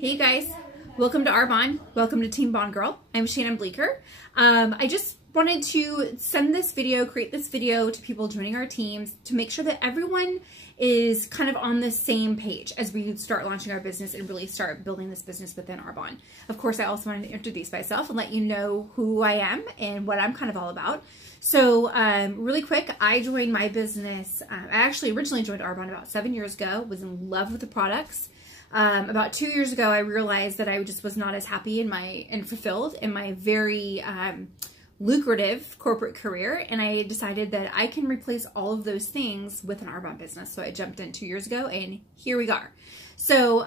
Hey guys, welcome to Arbonne. Welcome to Team Bonne Girl. I'm Shannon Bleeker. I just wanted to send this video, create this video to people joining our teams to make sure that everyone is kind of on the same page as we start launching our business and really start building this business within Arbonne. Of course, I also wanted to introduce myself and let you know who I am and what I'm kind of all about. So really quick, I joined my business, I actually originally joined Arbonne about 7 years ago, was in love with the products. About 2 years ago, I realized that I just was not as happy and fulfilled in my very lucrative corporate career, and I decided that I can replace all of those things with an Arbonne business. So I jumped in 2 years ago, and here we are. So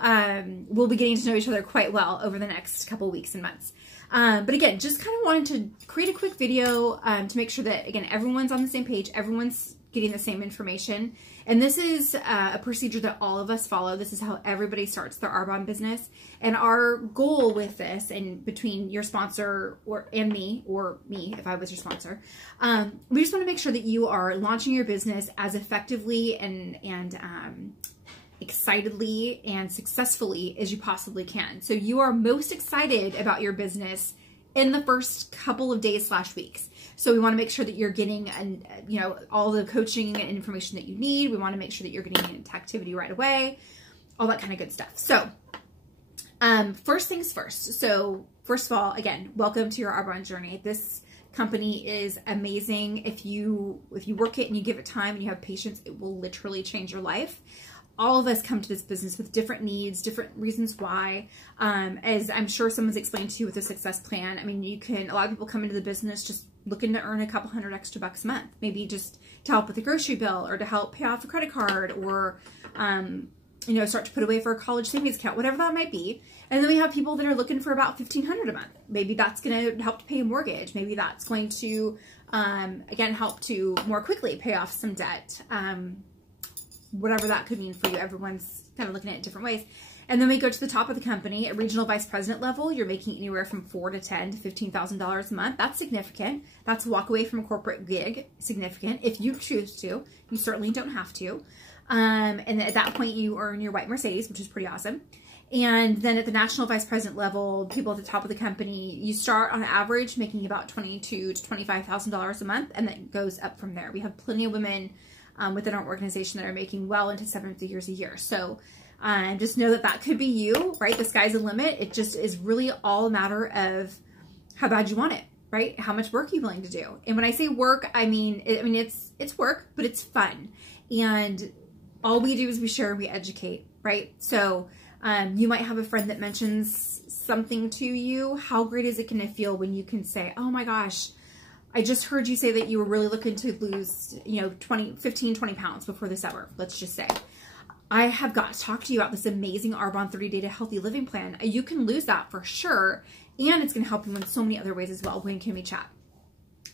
we'll be getting to know each other quite well over the next couple weeks and months. But again, just kind of wanted to create a quick video to make sure that, again, everyone's on the same page, everyone's getting the same information. And this is a procedure that all of us follow. This is how everybody starts their Arbonne business. And our goal with this, and between your sponsor and me, or me if I was your sponsor, we just want to make sure that you are launching your business as effectively and excitedly and successfully as you possibly can. So you are most excited about your business in the first couple of days / weeks. So we want to make sure that you're getting all the coaching and information that you need. We want to make sure that you're getting into activity right away, all that kind of good stuff. So first things first. So first of all, again, welcome to your Arbonne journey. This company is amazing. If you work it and you give it time and you have patience, it will literally change your life. All of us come to this business with different needs, different reasons why. As I'm sure someone's explained to you with a success plan, I mean, a lot of people come into the business just looking to earn a couple $100 extra bucks a month, maybe just to help with the grocery bill or to help pay off a credit card or, start to put away for a college savings account, whatever that might be. And then we have people that are looking for about $1,500 a month. Maybe that's going to help to pay a mortgage. Maybe that's going to, again, help to more quickly pay off some debt. Whatever that could mean for you. Everyone's kind of looking at it different ways. And then we go to the top of the company at regional vice president level. You're making anywhere from $4,000 to $10,000 to $15,000 a month. That's significant. That's a walk away from a corporate gig. Significant. If you choose to, you certainly don't have to. And at that point, you earn your white Mercedes, which is pretty awesome. And then at the national vice president level, people at the top of the company, you start on average making about $22,000 to $25,000 a month, and then it goes up from there. We have plenty of women within our organization that are making well into 7 figures a year. So just know that could be you, right? The sky's the limit. It just is really all a matter of how bad you want it, right? How much work are you willing to do? And when I say work, I mean it's work, but it's fun. And all we do is we share and we educate, right? So you might have a friend that mentions something to you. How great is it going to feel when you can say, oh my gosh, I just heard you say that you were really looking to lose, 15, 20 pounds before the summer, let's just say. I have got to talk to you about this amazing Arbonne 30-day to healthy living plan. You can lose that for sure, and it's going to help you in so many other ways as well. When can we chat?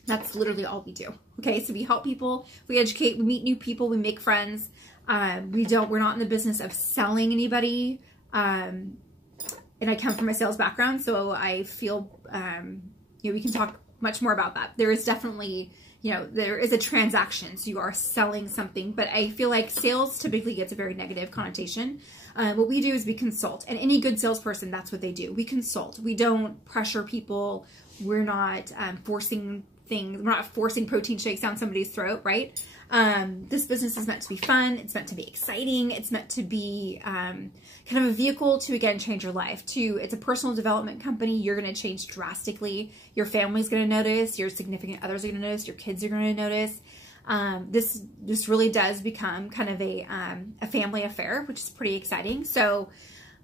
That's literally all we do. Okay, so we help people, we educate, we meet new people, we make friends. We're not in the business of selling anybody. And I come from a sales background, so I feel, we can talk much more about that. There is definitely, there is a transaction, so you are selling something, but I feel like sales typically gets a very negative connotation. What we do is we consult, and any good salesperson, that's what they do. We consult. We don't pressure people. We're not forcing things. We're not forcing protein shakes down somebody's throat, right? This business is meant to be fun. It's meant to be exciting. It's meant to be kind of a vehicle to, again, change your life. It's a personal development company. You're going to change drastically. Your family's going to notice. Your significant others are going to notice. Your kids are going to notice. This really does become kind of a family affair, which is pretty exciting. So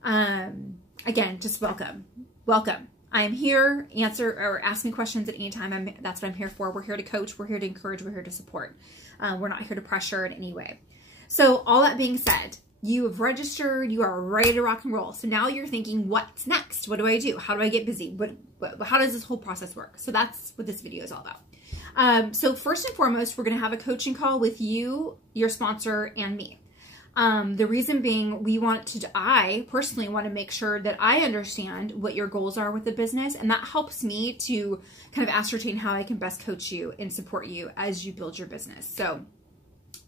again, just welcome. Welcome. I'm here, answer or ask me questions at any time. That's what I'm here for. We're here to coach. We're here to encourage. We're here to support. We're not here to pressure in any way. So all that being said, you have registered. You are ready to rock and roll. So now you're thinking, what's next? What do I do? How do I get busy? How does this whole process work? So that's what this video is all about. So first and foremost, we're going to have a coaching call with you, your sponsor, and me. The reason being, I personally want to make sure that I understand what your goals are with the business, and that helps me to kind of ascertain how I can best coach you and support you as you build your business. So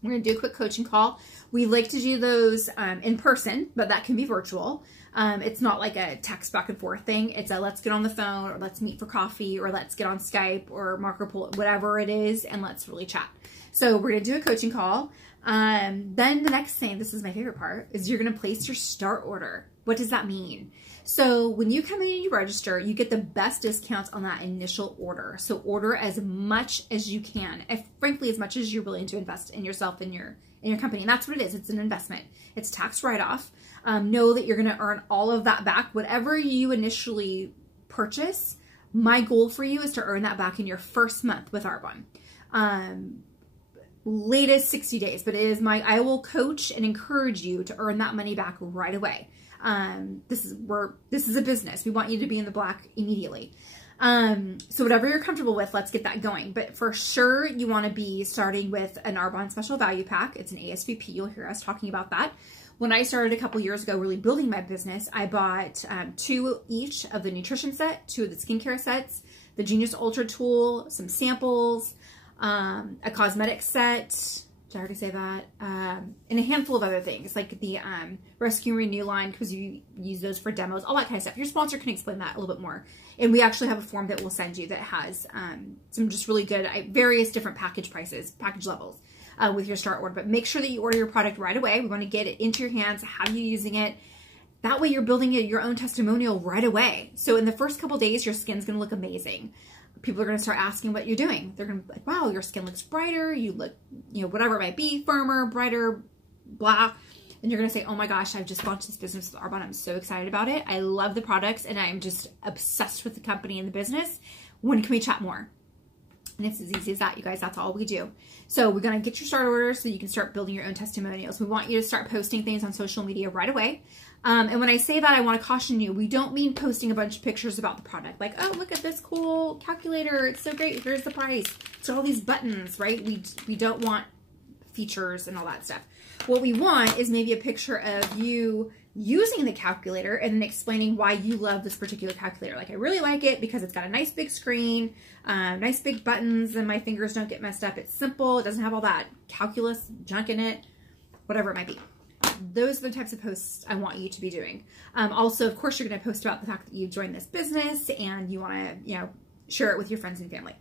We're going to do a quick coaching call. We like to do those in person, but that can be virtual. It's not like a text back and forth thing. It's a let's get on the phone, or let's meet for coffee, or let's get on Skype or Marco Polo, whatever it is, and let's really chat. So we're going to do a coaching call. Then the next thing, this is my favorite part, is you're going to place your start order. What does that mean? So when you come in and you register, you get the best discounts on that initial order. So order as much as you can, if, frankly, as much as you're willing to invest in yourself and your company. And that's what it is. It's an investment. It's tax write-off. Know that you're going to earn all of that back. Whatever you initially purchase, my goal for you is to earn that back in your first month with Arbonne. Latest 60 days, but it is I will coach and encourage you to earn that money back right away. This is a business. We want you to be in the black immediately. So whatever you're comfortable with, let's get that going. But for sure, you want to be starting with an Arbonne Special Value Pack. It's an ASVP. You'll hear us talking about that. When I started a couple years ago really building my business, I bought 2 each of the nutrition set, 2 of the skincare sets, the Genius Ultra tool, some samples, a cosmetic set. Did I already say that? And a handful of other things like the Rescue Renew line, because you use those for demos, all that kind of stuff. Your sponsor can explain that a little bit more. And we actually have a form that we'll send you that has some just really good, various different package prices, package levels with your start order. But make sure that you order your product right away. We want to get it into your hands, have you using it. That way you're building your own testimonial right away. So in the first couple days, your skin's going to look amazing. People are going to start asking what you're doing. They're going to be like, wow, your skin looks brighter. You look, whatever it might be, firmer, brighter, blah. And you're going to say, oh my gosh, I've just launched this business with Arbonne. I'm so excited about it. I love the products and I'm just obsessed with the company and the business. When can we chat more? And it's as easy as that, you guys. That's all we do. So we're going to get your start orders so you can start building your own testimonials. We want you to start posting things on social media right away. And when I say that, I want to caution you, we don't mean posting a bunch of pictures about the product. Like, oh, look at this cool calculator. It's so great. Here's the price. It's all these buttons, right? We don't want features and all that stuff. What we want is maybe a picture of you using the calculator and then explaining why you love this particular calculator. Like, I really like it because it's got a nice big screen, nice big buttons, and my fingers don't get messed up. It's simple. It doesn't have all that calculus junk in it, whatever it might be. Those are the types of posts I want you to be doing. Also, of course, you're going to post about the fact that you've joined this business and you want to, share it with your friends and family.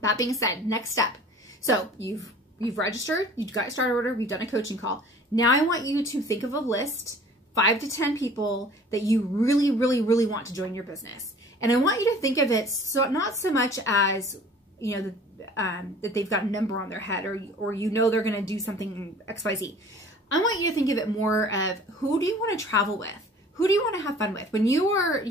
That being said, next step. So you've registered, you've got your start order, we've done a coaching call. Now I want you to think of a list, 5 to 10 people that you really, really, really want to join your business. And I want you to think of it not so much as, that they've got a number on their head or they're going to do something XYZ. I want you to think of it more of, who do you want to travel with? Who do you want to have fun with? When you are,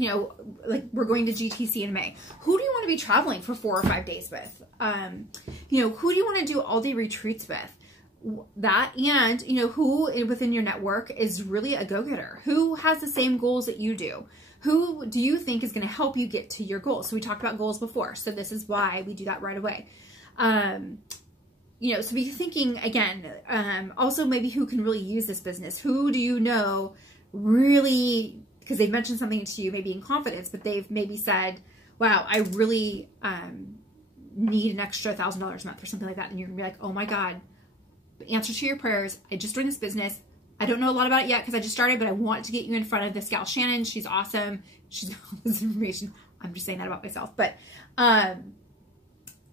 like we're going to GTC in May, who do you want to be traveling for 4 or 5 days with? Who do you want to do all-day retreats with? That, and, who within your network is really a go-getter? Who has the same goals that you do? Who do you think is going to help you get to your goals? So we talked about goals before, so this is why we do that right away. So be thinking again, also maybe who can really use this business. Who do you know really, because they've mentioned something to you maybe in confidence, but they've maybe said, wow, I really need an extra $1,000 a month or something like that. And you're gonna be like, oh my God, answer to your prayers. I just joined this business. I don't know a lot about it yet because I just started, but I want to get you in front of this gal, Shannon. She's awesome. She's got all this information. I'm just saying that about myself. But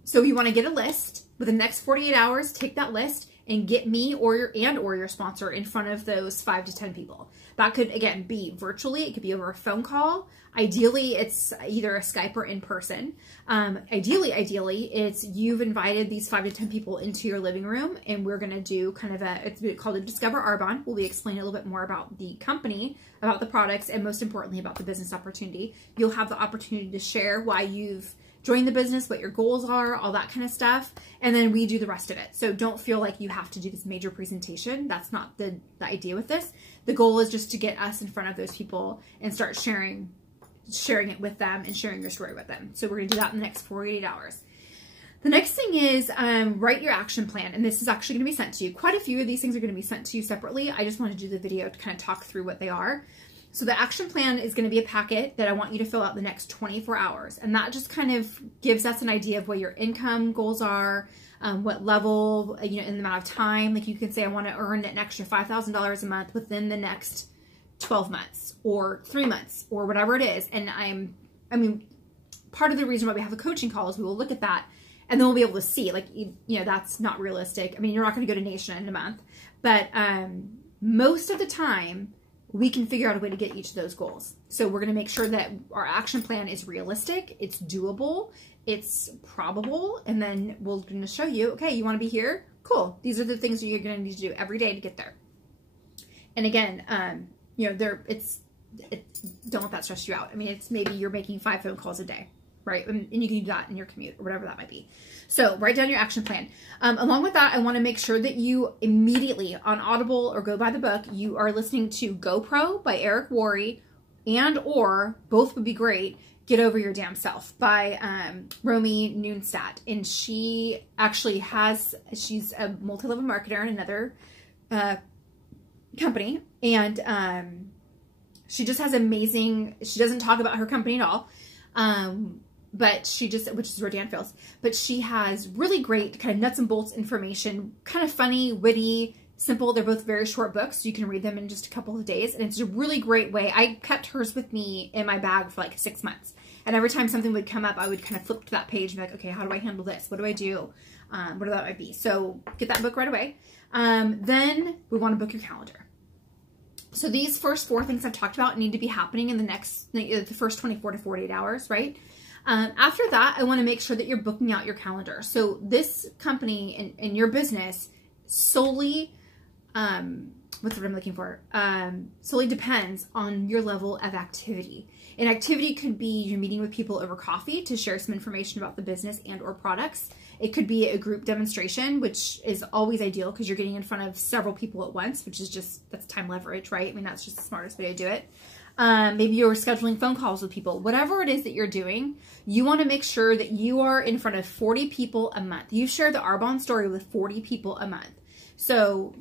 so you want to get a list. Within the next 48 hours, take that list and get me or your sponsor in front of those 5 to 10 people. That could, again, be virtually. It could be over a phone call. Ideally, it's either a Skype or in person. Ideally, it's you've invited these 5 to 10 people into your living room, and we're going to do kind of it's called a Discover Arbonne. We'll be explaining a little bit more about the company, about the products, and most importantly, about the business opportunity. You'll have the opportunity to share why you've join the business, what your goals are, all that kind of stuff. And then we do the rest of it. So don't feel like you have to do this major presentation. That's not the idea with this. The goal is just to get us in front of those people and start sharing it with them and sharing your story with them. So we're going to do that in the next 48 hours. The next thing is write your action plan. And this is actually going to be sent to you. Quite a few of these things are going to be sent to you separately. I just want to do the video to kind of talk through what they are. So the action plan is going to be a packet that I want you to fill out the next 24 hours. And that just kind of gives us an idea of what your income goals are, what level, in the amount of time. Like you can say, I want to earn an extra $5,000 a month within the next 12 months or 3 months or whatever it is. And part of the reason why we have a coaching call is we will look at that and then we'll be able to see, like, that's not realistic. You're not going to go to Nation in a month, but most of the time, we can figure out a way to get each of those goals. So we're going to make sure that our action plan is realistic, it's doable, it's probable, and then we're going to show you, okay, you want to be here? Cool. These are the things that you're going to need to do every day to get there. And again, don't let that stress you out. It's maybe you're making 5 phone calls a day, right? And you can do that in your commute or whatever that might be. So write down your action plan. Along with that, I want to make sure that you immediately on Audible or Go By the Book, you are listening to GoPro by Eric Worre or both would be great, Get Over Your Damn Self by Romy Noonstadt. And she actually she's a multi-level marketer in another company. And she just has she doesn't talk about her company at all. But which is where Dan feels, but she has really great kind of nuts and bolts information, kind of funny, witty, simple. They're both very short books, so you can read them in just a couple of days. And it's a really great way. I kept hers with me in my bag for like 6 months. And every time something would come up, I would kind of flip to that page and be like, okay, how do I handle this? What do I do? What that might be. So get that book right away. Then we want to book your calendar. So these first 4 things I've talked about need to be happening in the first 24 to 48 hours, right? After that, I want to make sure that you're booking out your calendar. So this company and your business solely, what's the word I'm looking for? Solely depends on your level of activity. And activity could be you're meeting with people over coffee to share some information about the business and or products. It could be a group demonstration, which is always ideal because you're getting in front of several people at once, which is that's time leverage, right? That's just the smartest way to do it. Maybe you're scheduling phone calls with people. Whatever it is that you're doing, you want to make sure that you are in front of 40 people a month. You share the Arbonne story with 40 people a month. So,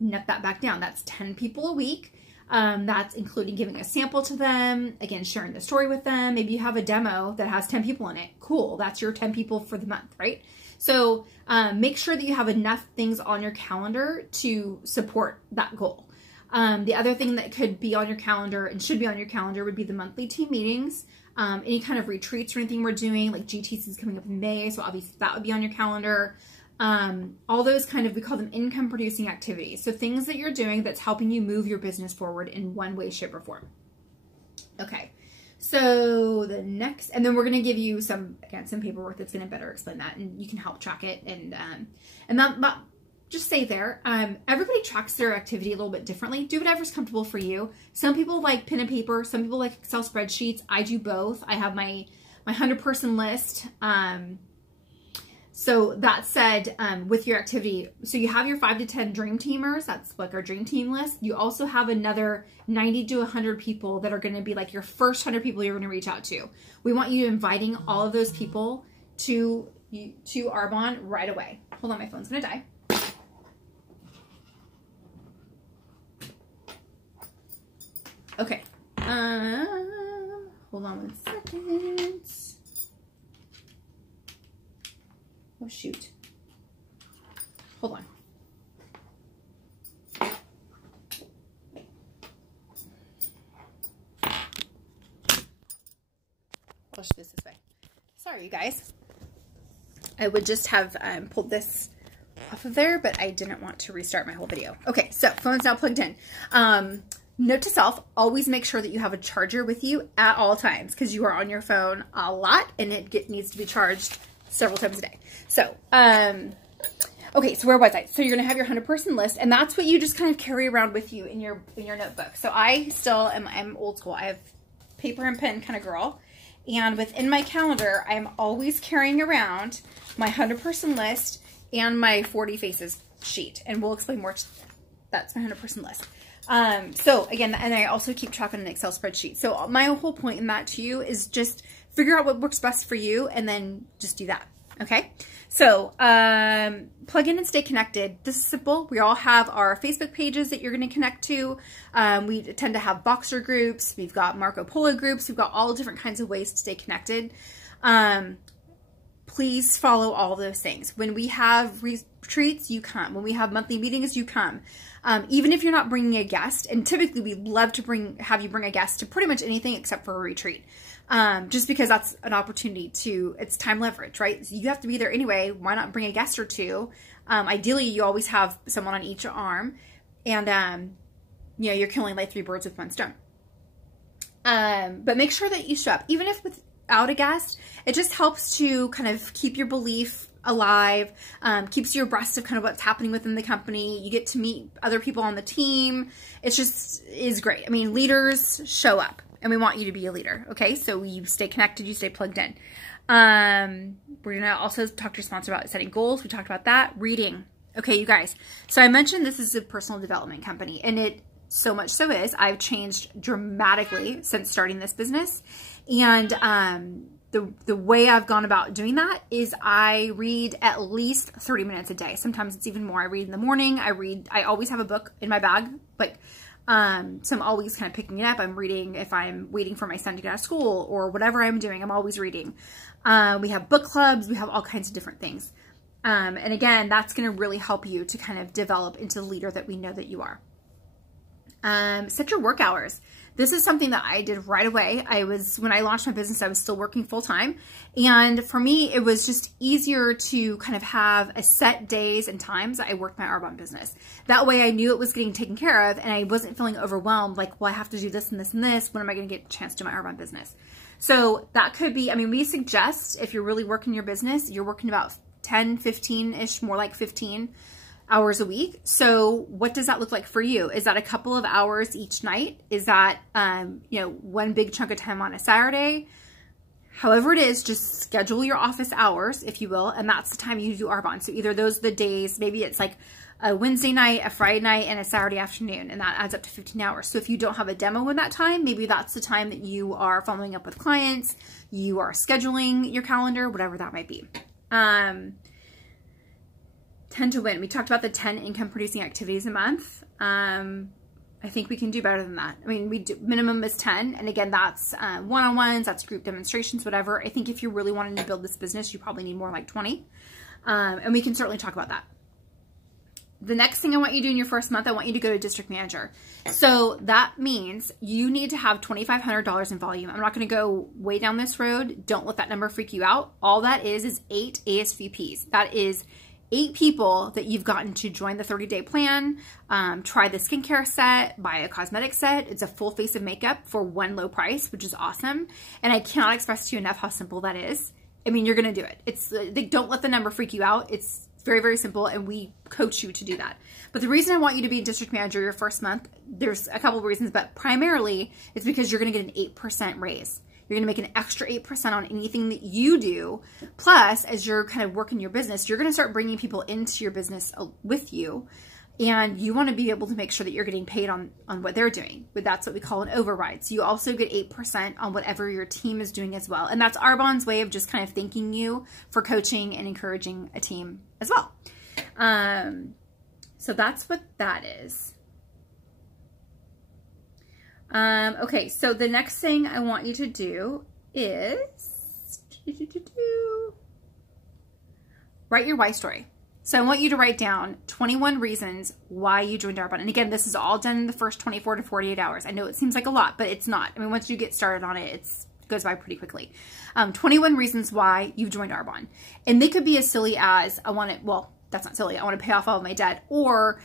net that back down. That's 10 people a week. That's including giving a sample to them, again, sharing the story with them. Maybe you have a demo that has 10 people in it. Cool. That's your 10 people for the month, right? So make sure that you have enough things on your calendar to support that goal. The other thing that could be on your calendar and should be on your calendar would be the monthly team meetings, any kind of retreats or anything we're doing, like GTC is coming up in May, so obviously that would be on your calendar. All those we call them income producing activities. So things that you're doing that's helping you move your business forward in one way, shape, or form. Okay. So the next, and then we're going to give you some paperwork that's going to better explain that, and you can help track it. And that just say there, everybody tracks their activity a little bit differently. Do whatever's comfortable for you. Some people like pen and paper. Some people like Excel spreadsheets. I do both. I have my 100-person list. So that said, with your activity, so you have your 5 to 10 dream teamers. That's like our dream team list. You also have another 90 to 100 people that are going to be like your first 100 people you're going to reach out to. We want you inviting all of those people to Arbonne right away. Hold on, my phone's going to die. Okay. Hold on 1 second. Oh, shoot. Hold on. Push this way. Sorry, you guys. I would just have pulled this off of there, but I didn't want to restart my whole video. Okay, so phone's now plugged in. Note to self, always make sure that you have a charger with you at all times because you are on your phone a lot and it needs to be charged several times a day. So, okay, so where was I? So you're going to have your 100-person list, and that's what you just kind of carry around with you in your notebook. So I still I'm old school. I have paper and pen kind of girl, and within my calendar, I'm always carrying around my 100-person list and my 40 faces sheet, and we'll explain more. That's my 100-person list. So again, and I also keep track on an Excel spreadsheet. So my whole point in that to you is just figure out what works best for you and then just do that. Okay, so plug in and stay connected. This is simple. We all have our Facebook pages that you're going to connect to. We tend to have Boxer groups. We've got Marco Polo groups. We've got all different kinds of ways to stay connected. Please follow all those things. When we have retreats, you come. When we have monthly meetings, you come. Even if you're not bringing a guest, and typically we love to have you bring a guest to pretty much anything except for a retreat. Just because that's an opportunity it's time leverage, right? So you have to be there anyway. Why not bring a guest or two? Ideally, you always have someone on each arm, and you know, you're killing like 3 birds with 1 stone. But make sure that you show up, even if without a guest. It just helps to kind of keep your belief alive, keeps you abreast of kind of what's happening within the company. You get to meet other people on the team. It just is great. I mean, leaders show up. And we want you to be a leader, okay? So you stay connected, you stay plugged in. We're going to also talk to your sponsor about setting goals. We talked about that. Reading. Okay, you guys. So I mentioned this is a personal development company, and it so much so is. I've changed dramatically since starting this business. And the way I've gone about doing that is I read at least 30 minutes a day. Sometimes it's even more. I read in the morning. I always have a book in my bag, like, so I'm always kind of picking it up. I'm reading if I'm waiting for my son to get out of school or whatever I'm doing. I'm always reading. We have book clubs. We have all kinds of different things. And again, that's going to really help you to kind of develop into the leader that we know that you are. Set your work hours. This is something that I did right away. When I launched my business, I was still working full time. And for me, it was just easier to kind of have a set days and times that I worked my Arbonne business. That way I knew it was getting taken care of and I wasn't feeling overwhelmed. Like, well, I have to do this and this and this. When am I going to get a chance to do my Arbonne business? So that could be, I mean, we suggest if you're really working your business, you're working about 10, 15-ish, more like 15 hours a week. So what does that look like for you? Is that a couple of hours each night? Is that, you know, one big chunk of time on a Saturday? However it is, just schedule your office hours, if you will, and that's the time you do Arbonne. So either those are the days, maybe it's like a Wednesday night, a Friday night, and a Saturday afternoon, and that adds up to 15 hours. So if you don't have a demo in that time, maybe that's the time that you are following up with clients, you are scheduling your calendar, whatever that might be. 10 to win. We talked about the 10 income producing activities a month. I think we can do better than that. I mean, minimum is 10. And again, that's one-on-ones, that's group demonstrations, whatever. I think if you're really wanting to build this business, you probably need more like 20. And we can certainly talk about that. The next thing I want you to do in your first month, I want you to go to district manager. So that means you need to have $2,500 in volume. I'm not going to go way down this road. Don't let that number freak you out. All that is 8 ASVPs. That is 8 people that you've gotten to join the 30-day plan, try the skincare set, buy a cosmetic set. It's a full face of makeup for one low price, which is awesome. And I cannot express to you enough how simple that is. I mean, you're going to do it. Don't let the number freak you out. It's very, very simple, and we coach you to do that. But the reason I want you to be a district manager your first month, there's a couple of reasons, but primarily it's because you're going to get an 8% raise. You're going to make an extra 8% on anything that you do. Plus, as you're kind of working your business, you're going to start bringing people into your business with you. And you want to be able to make sure that you're getting paid on what they're doing. But that's what we call an override. So you also get 8% on whatever your team is doing as well. And that's Arbonne's way of just kind of thanking you for coaching and encouraging a team as well. So that's what that is. Okay, so the next thing I want you to do is write your why story. So I want you to write down 21 reasons why you joined Arbonne. And again, this is all done in the first 24 to 48 hours. I know it seems like a lot, but it's not. I mean, once you get started on it, it goes by pretty quickly. 21 reasons why you joined Arbonne. And they could be as silly as, well, that's not silly. I want to pay off all of my debt. Or,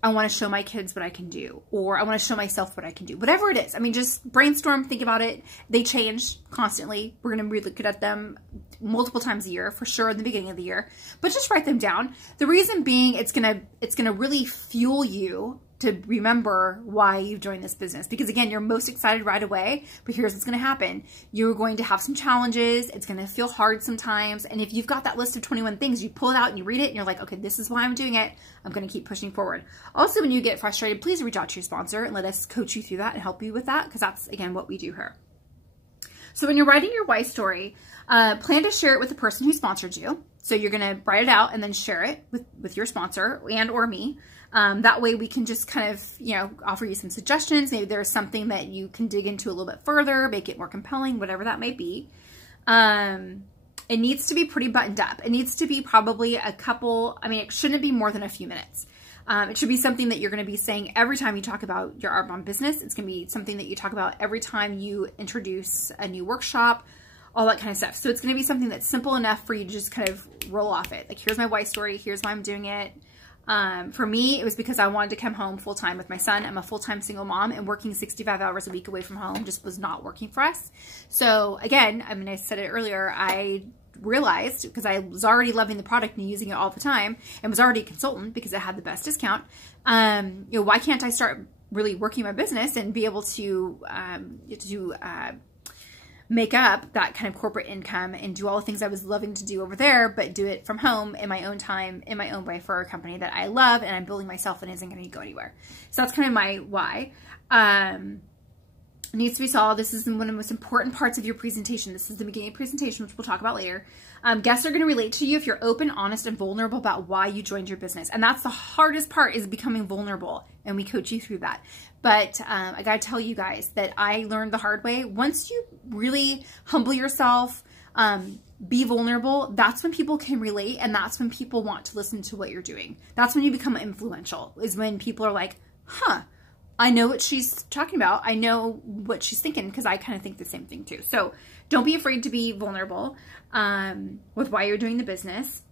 I want to show my kids what I can do, or I want to show myself what I can do. Whatever it is. I mean, just brainstorm, think about it. They change constantly. We're going to relook at them multiple times a year, for sure, in the beginning of the year. But just write them down. The reason being, it's gonna really fuel you to remember why you joined this business. Because again, you're most excited right away, but here's what's gonna happen. You're going to have some challenges. It's gonna feel hard sometimes. And if you've got that list of 21 things, you pull it out and you read it and you're like, okay, this is why I'm doing it. I'm gonna keep pushing forward. Also, when you get frustrated, please reach out to your sponsor and let us coach you through that and help you with that, because that's, again, what we do here. So when you're writing your why story, plan to share it with the person who sponsored you. So you're going to write it out and then share it with your sponsor and or me. That way we can just kind of, you know, offer you some suggestions. Maybe there's something that you can dig into a little bit further, make it more compelling, whatever that may be. It needs to be pretty buttoned up. It needs to be probably a couple, I mean, it shouldn't be more than a few minutes. It should be something that you're going to be saying every time you talk about your Arbonne business. It's going to be something that you talk about every time you introduce a new workshop, all that kind of stuff. So it's going to be something that's simple enough for you to just kind of roll off it. Like, here's my why story. Here's why I'm doing it. For me, it was because I wanted to come home full time with my son. I'm a full-time single mom, and working 65 hours a week away from home just was not working for us. So again, I mean, I said it earlier, I realized, because I was already loving the product and using it all the time and was already a consultant because it had the best discount. You know, why can't I start really working my business and be able to make up that kind of corporate income and do all the things I was loving to do over there, but do it from home in my own time, in my own way, for a company that I love and I'm building myself and isn't going to go anywhere. So that's kind of my why. It needs to be solid. This is one of the most important parts of your presentation. This is the beginning of the presentation, which we'll talk about later. Guests are going to relate to you if you're open, honest, and vulnerable about why you joined your business. And that's the hardest part, is becoming vulnerable. And we coach you through that. But I got to tell you guys that I learned the hard way. Once you really humble yourself, be vulnerable, that's when people can relate. And that's when people want to listen to what you're doing. That's when you become influential, is when people are like, huh, I know what she's talking about. I know what she's thinking, because I kind of think the same thing too. So don't be afraid to be vulnerable with why you're doing the business.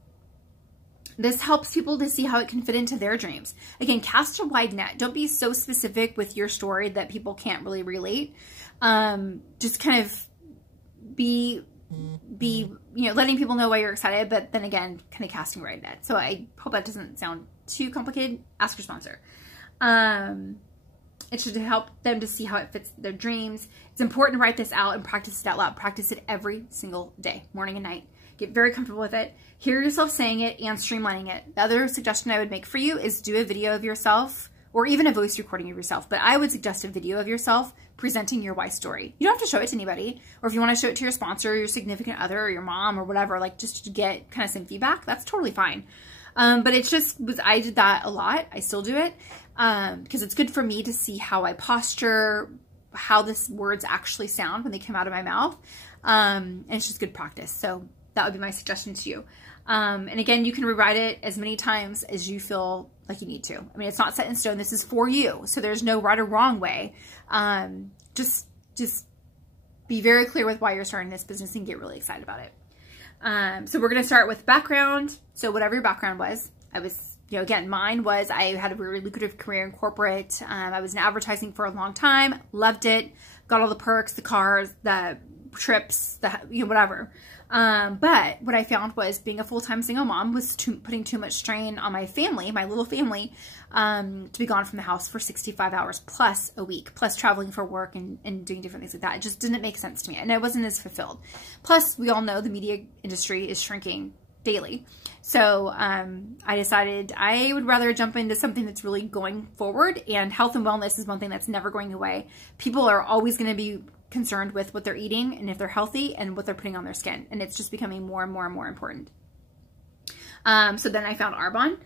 This helps people to see how it can fit into their dreams. Again, cast a wide net. Don't be so specific with your story that people can't really relate. Just kind of be, you know, letting people know why you're excited, but then again, kind of casting a wide net. So I hope that doesn't sound too complicated. Ask your sponsor. It should help them to see how it fits their dreams. It's important to write this out and practice it out loud. Practice it every single day, morning and night. Get very comfortable with it. Hear yourself saying it and streamlining it. The other suggestion I would make for you is do a video of yourself, or even a voice recording of yourself. But I would suggest a video of yourself presenting your why story. You don't have to show it to anybody. Or if you want to show it to your sponsor, or your significant other, or your mom, or whatever, like just to get kind of some feedback, that's totally fine. But it's just, I did that a lot. I still do it. Because it's good for me to see how I posture, how this words actually sound when they come out of my mouth. And it's just good practice. So that would be my suggestion to you. And again, you can rewrite it as many times as you feel like you need to. I mean, it's not set in stone. This is for you. So there's no right or wrong way. Just be very clear with why you're starting this business and get really excited about it. So we're going to start with background. So whatever your background was, you know, again, mine was, I had a really lucrative career in corporate. I was in advertising for a long time, loved it, got all the perks, the cars, the trips, you know, whatever. But what I found was, being a full-time single mom was putting too much strain on my family, my little family, to be gone from the house for 65 hours plus a week, plus traveling for work and doing different things like that. It just didn't make sense to me, and I wasn't as fulfilled. Plus, we all know the media industry is shrinking daily. So I decided I would rather jump into something that's really going forward, and health and wellness is one thing that's never going away. People are always going to be concerned with what they're eating and if they're healthy and what they're putting on their skin. And it's just becoming more and more and more important. So then I found Arbonne.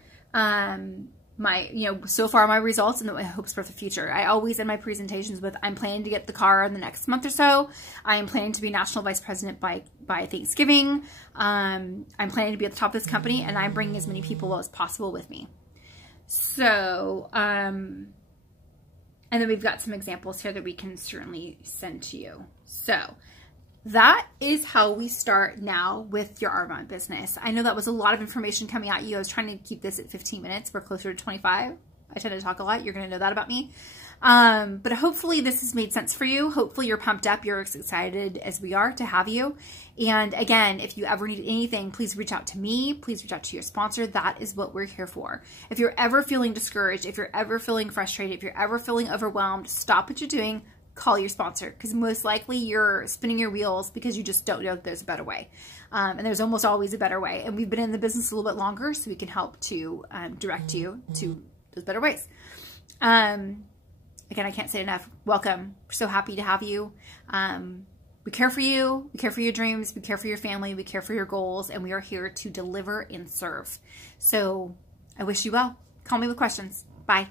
So far my results and my hopes for the future. I always end my presentations with, I'm planning to get the car in the next month or so. I am planning to be national vice president by Thanksgiving. I'm planning to be at the top of this company, and I'm bringing as many people as possible with me. So, and then we've got some examples here that we can certainly send to you. So that is how we start now with your Arbonne business. I know that was a lot of information coming at you. I was trying to keep this at 15 minutes. We're closer to 25. I tend to talk a lot. You're going to know that about me. But hopefully this has made sense for you. Hopefully you're pumped up. You're as excited as we are to have you. And again, if you ever need anything, please reach out to me. Please reach out to your sponsor. That is what we're here for. If you're ever feeling discouraged, if you're ever feeling frustrated, if you're ever feeling overwhelmed, stop what you're doing. Call your sponsor, because most likely you're spinning your wheels because you just don't know that there's a better way. And there's almost always a better way. And we've been in the business a little bit longer, so we can help to direct you to those better ways. Again, I can't say enough. Welcome. We're so happy to have you. We care for you. We care for your dreams. We care for your family. We care for your goals. And we are here to deliver and serve. So I wish you well. Call me with questions. Bye.